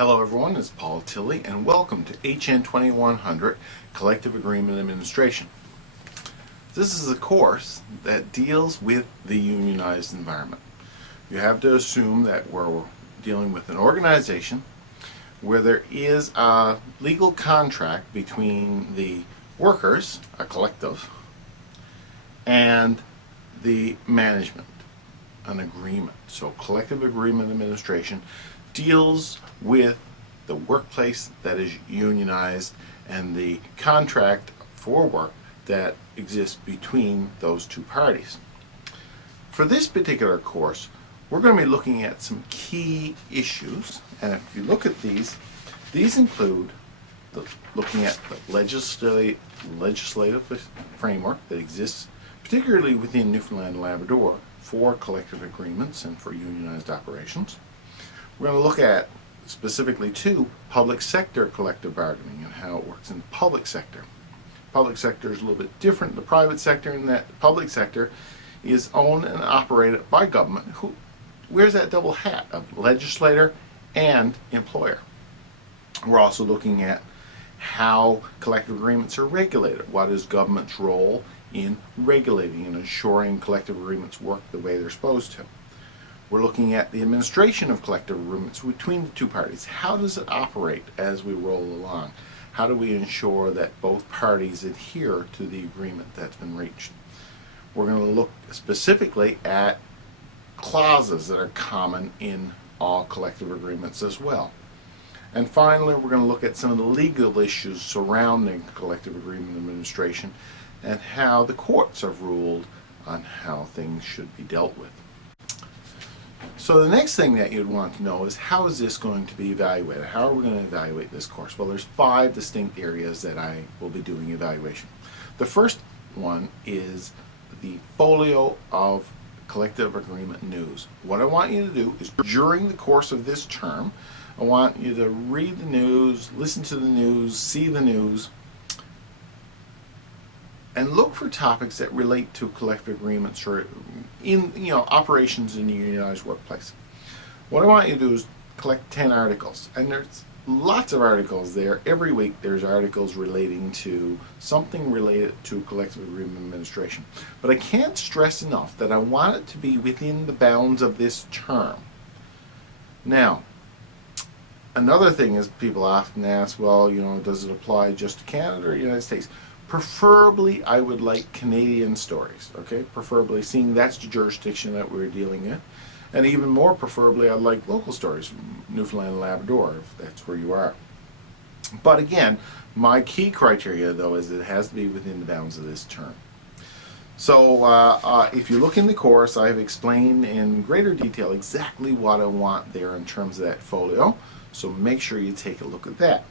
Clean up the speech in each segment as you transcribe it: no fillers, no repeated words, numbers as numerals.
Hello everyone, it's Paul Tilley and welcome to HN2100 Collective Agreement Administration. This is a course that deals with the unionized environment. You have to assume that we're dealing with an organization where there is a legal contract between the workers, a collective, and the management, an agreement. So collective agreement administration deals with the workplace that is unionized and the contract for work that exists between those two parties. For this particular course, we're going to be looking at some key issues, and if you look at these include looking at the legislative framework that exists, particularly within Newfoundland and Labrador, for collective agreements and for unionized operations. We're going to look at specifically public sector collective bargaining and how it works in the public sector. Public sector is a little bit different than the private sector in that the public sector is owned and operated by government, who wears that double hat of legislator and employer. We're also looking at how collective agreements are regulated. What is government's role in regulating and ensuring collective agreements work the way they're supposed to? We're looking at the administration of collective agreements between the two parties. How does it operate as we roll along? How do we ensure that both parties adhere to the agreement that's been reached? We're going to look specifically at clauses that are common in all collective agreements as well. And finally, we're going to look at some of the legal issues surrounding collective agreement administration and how the courts have ruled on how things should be dealt with. So the next thing that you'd want to know is, how is this going to be evaluated? How are we going to evaluate this course? Well, there's 5 distinct areas that I will be doing evaluation. The first one is the folio of collective agreement news. What I want you to do is, during the course of this term, I want you to read the news, listen to the news, see the news, and look for topics that relate to collective agreements or in operations in the unionized workplace. What I want you to do is collect 10 articles, and there's lots of articles there. Every week there's articles relating to something related to collective agreement administration. But I can't stress enough that I want it to be within the bounds of this term. Now, another thing is, people often ask, well, does it apply just to Canada or the United States? Preferably, I would like Canadian stories, okay? Preferably, seeing that's the jurisdiction that we're dealing in. And even more preferably, I'd like local stories from Newfoundland and Labrador, if that's where you are. But again, my key criteria, though, is it has to be within the bounds of this term. So if you look in the course, I have explained in greater detail exactly what I want there in terms of that folio. So make sure you take a look at that.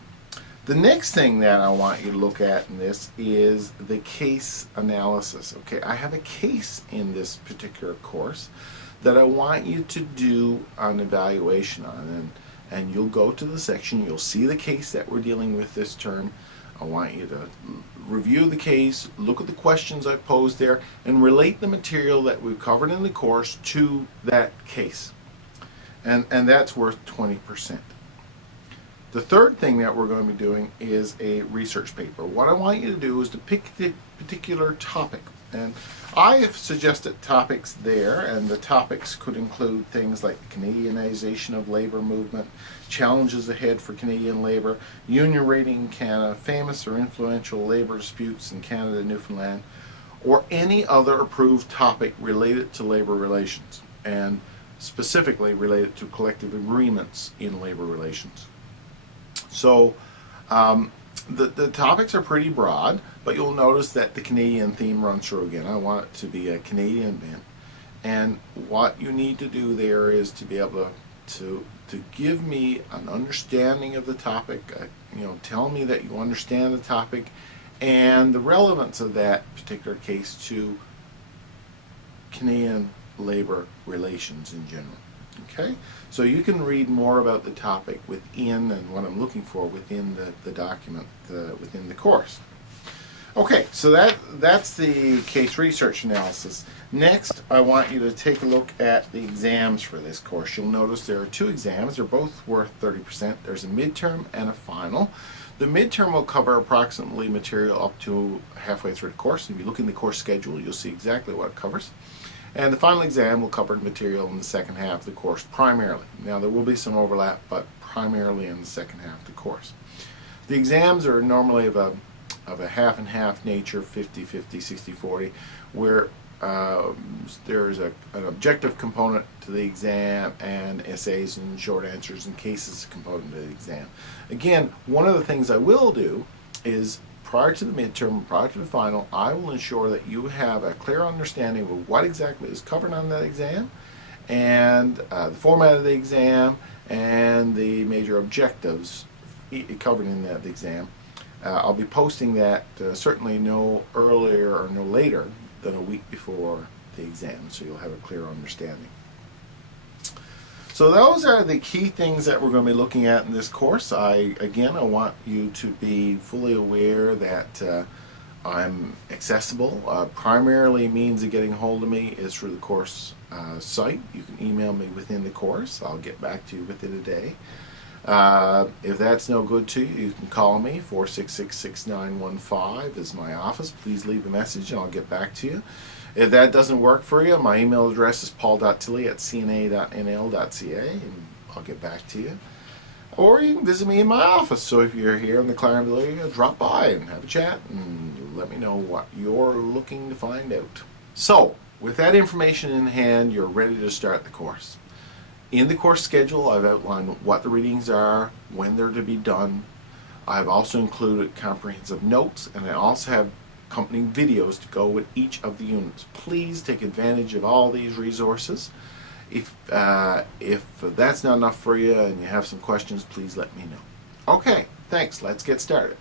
The next thing that I want you to look at in this is the case analysis. Okay, I have a case in this particular course that I want you to do an evaluation on, and you'll go to the section, you'll see the case that we're dealing with this term. I want you to review the case, look at the questions I posed there, and relate the material that we've covered in the course to that case. And that's worth 20%. The third thing that we're going to be doing is a research paper. What I want you to do is to pick the particular topic. And I have suggested topics there, and the topics could include things like Canadianization of labor movement, challenges ahead for Canadian labor, union rating in Canada, famous or influential labor disputes in Canada and Newfoundland, or any other approved topic related to labor relations, and specifically related to collective agreements in labor relations. So the topics are pretty broad, but you'll notice that the Canadian theme runs through again. I want it to be a Canadian bent. And what you need to do there is to be able to give me an understanding of the topic, tell me that you understand the topic and the relevance of that particular case to Canadian labor relations in general. Okay, so you can read more about the topic within and what I'm looking for within the document, within the course. Okay, so that's the case research analysis. Next, I want you to take a look at the exams for this course. You'll notice there are two exams. They're both worth 30%. There's a midterm and a final. The midterm will cover approximately material up to halfway through the course. If you look in the course schedule, you'll see exactly what it covers. And the final exam will cover material in the second half of the course primarily. Now, there will be some overlap, but primarily in the second half of the course. The exams are normally of a half and half nature, 50-50, 60-40, where there's an objective component to the exam and essays and short answers and cases component to the exam. Again, one of the things I will do is prior to the midterm and prior to the final, I will ensure that you have a clear understanding of what exactly is covered on that exam and the format of the exam and the major objectives covered in that exam. I'll be posting that certainly no earlier or no later than a week before the exam, so you'll have a clear understanding. So those are the key things that we're going to be looking at in this course. I want you to be fully aware that I'm accessible. Primarily means of getting hold of me is through the course site. You can email me within the course. I'll get back to you within a day. If that's no good to you, you can call me. 466-6915 is my office. Please leave a message and I'll get back to you. If that doesn't work for you, my email address is paul.tilley@cna.nl.ca and I'll get back to you. Or you can visit me in my office. So if you're here in the Clarendon area, drop by and have a chat and let me know what you're looking to find out. So, with that information in hand, you're ready to start the course. In the course schedule, I've outlined what the readings are, when they're to be done. I've also included comprehensive notes, and I also have accompanying videos to go with each of the units. Please take advantage of all these resources. If that's not enough for you and you have some questions, please let me know. Okay, thanks. Let's get started.